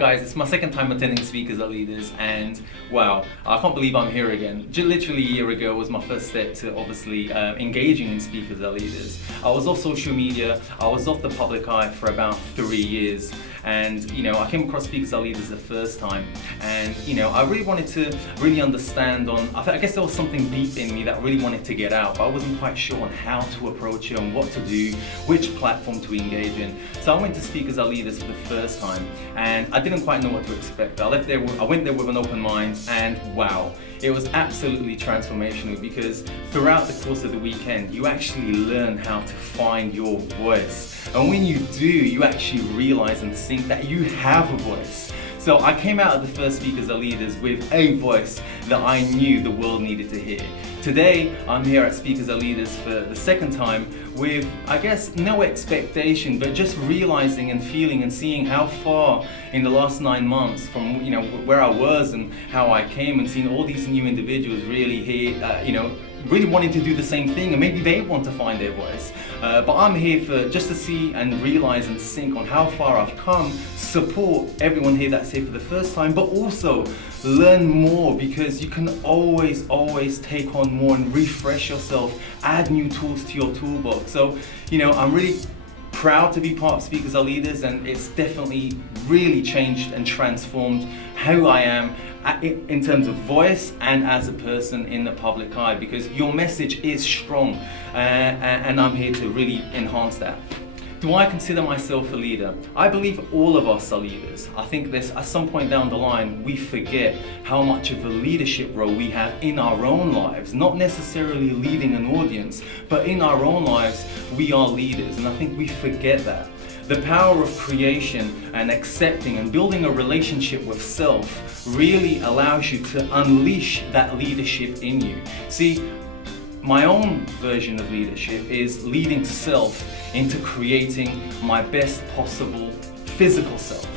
guys, it's my second time attending Speakers Are Leaders, and wow, I can't believe I'm here again. Literally a year ago was my first step to obviously engaging in Speakers Are Leaders. I was off social media, I was off the public eye for about 3 years, and I came across Speakers Are Leaders the first time, and I really wanted to really understand I guess there was something deep in me that really wanted to get out, but I wasn't quite sure on how to approach it and what to do, which platform to engage in. So I went to Speakers Are Leaders for the first time, and I didn't quite know what to expect. I went there with an open mind, and wow, it was absolutely transformational, because throughout the course of the weekend, you actually learn how to find your voice. And when you do, you actually realize and think that you have a voice. So I came out of the first Speakers Are Leaders with a voice that I knew the world needed to hear. Today, I'm here at Speakers Are Leaders for the second time with, I guess, no expectation, but just realizing and feeling and seeing how far in the last 9 months from where I was and how I came, and seeing all these new individuals really here, really wanting to do the same thing, and maybe they want to find their voice. But I'm here just to see and realize and think on how far I've come, support everyone here that's here for the first time, but also learn more, because you can always take on more and refresh yourself, add new tools to your toolbox. So, I'm really proud to be part of Speakers Are Leaders, and it's definitely really changed and transformed who I am in terms of voice and as a person in the public eye, because your message is strong, and I'm here to really enhance that. Do I consider myself a leader? I believe all of us are leaders. I think at some point down the line, we forget how much of a leadership role we have in our own lives, not necessarily leading an audience, but in our own lives, we are leaders, and I think we forget that. The power of creation and accepting and building a relationship with self really allows you to unleash that leadership in you. See, my own version of leadership is leading self into creating my best possible physical self.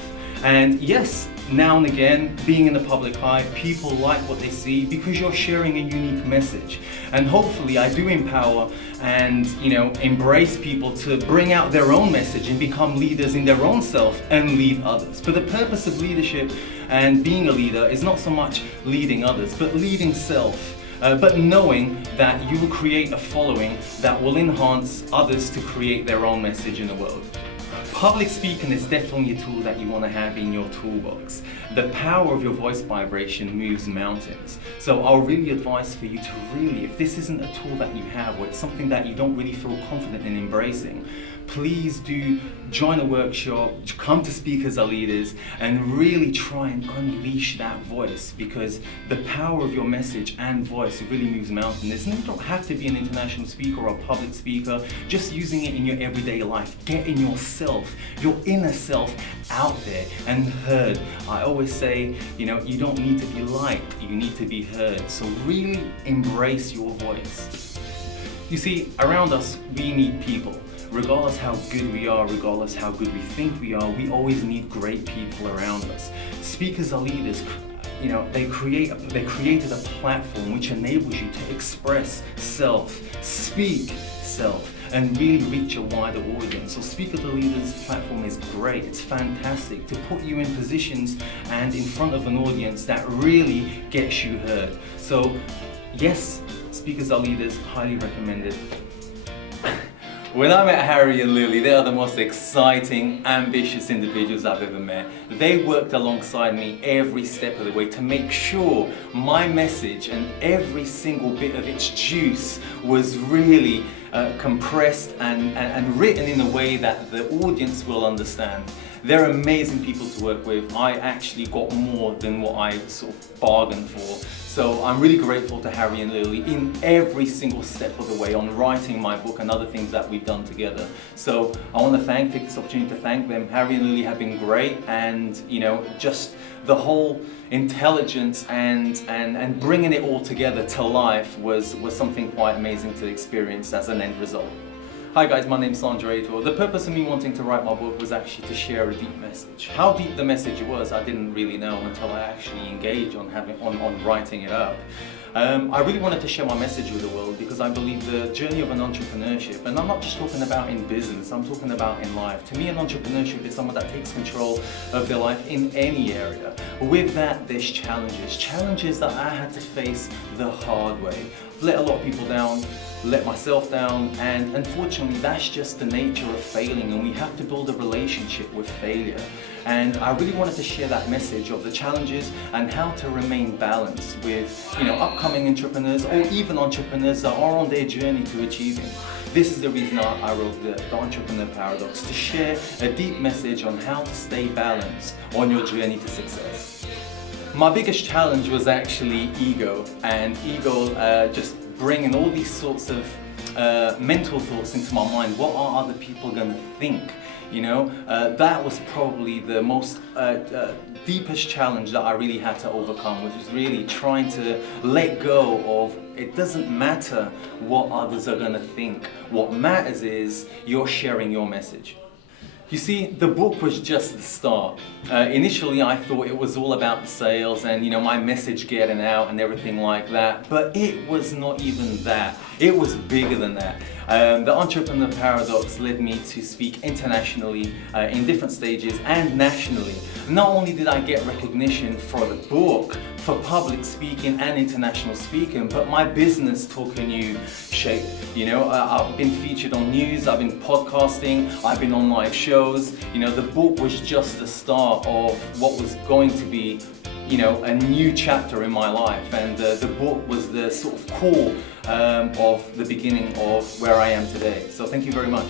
And yes, now and again, being in the public eye, people like what they see because you're sharing a unique message. And hopefully I do empower and embrace people to bring out their own message and become leaders in their own self and lead others. But the purpose of leadership and being a leader is not so much leading others, but leading self. But knowing that you will create a following that will enhance others to create their own message in the world. Public speaking is definitely a tool that you want to have in your toolbox. The power of your voice vibration moves mountains. So I'll really advise for you to really, if this isn't a tool that you have, or it's something that you don't really feel confident in embracing, please do join a workshop, come to Speakers Are Leaders, and really try and unleash that voice, because the power of your message and voice really moves mountains. You don't have to be an international speaker or a public speaker, just using it in your everyday life, getting yourself, your inner self out there and heard. I always say, you don't need to be liked, you need to be heard. So really embrace your voice. You see, around us, we need people. Regardless how good we are, regardless how good we think we are, we always need great people around us. Speakers Are Leaders, they created a platform which enables you to express self, speak self, and really reach a wider audience. So Speakers Are Leaders platform is great, it's fantastic to put you in positions and in front of an audience that really gets you heard. So yes, Speakers Are Leaders, highly recommended. When I met Harry and Lily, they are the most exciting, ambitious individuals I've ever met. They worked alongside me every step of the way to make sure my message and every single bit of its juice was really compressed and written in a way that the audience will understand. They're amazing people to work with. I actually got more than what I sort of bargained for. So I'm really grateful to Harry and Lily in every single step of the way on writing my book and other things that we've done together. So I want to take this opportunity to thank them. Harry and Lily have been great, and just the whole intelligence and bringing it all together to life was something quite amazing to experience as an end result. Hi guys, my name's Sandro Heitor. The purpose of me wanting to write my book was actually to share a deep message. How deep the message was, I didn't really know until I actually engaged on writing it up. I really wanted to share my message with the world because I believe the journey of an entrepreneurship, and I'm not just talking about in business, I'm talking about in life. To me, an entrepreneurship is someone that takes control of their life in any area. With that, there's challenges that I had to face the hard way. Let a lot of people down, let myself down, and unfortunately that's just the nature of failing, and we have to build a relationship with failure. And I really wanted to share that message of the challenges and how to remain balanced with upcoming entrepreneurs or even entrepreneurs that are on their journey to achieving. This is the reason I wrote the Entrepreneur Paradox, to share a deep message on how to stay balanced on your journey to success. My biggest challenge was actually ego, and ego just bringing all these sorts of mental thoughts into my mind. What are other people going to think? That was probably the most deepest challenge that I really had to overcome, which is really trying to let go of, it doesn't matter what others are going to think. What matters is you're sharing your message. You see, the book was just the start. Initially, I thought it was all about the sales and my message getting out and everything like that, but it was not even that. It was bigger than that. The Entrepreneur Paradox led me to speak internationally in different stages and nationally. Not only did I get recognition for the book, for public speaking and international speaking, but my business took a new shape. I've been featured on news, I've been podcasting, I've been on live shows. The book was just the start of what was going to be a new chapter in my life, and the book was the sort of core of the beginning of where I am today. So thank you very much.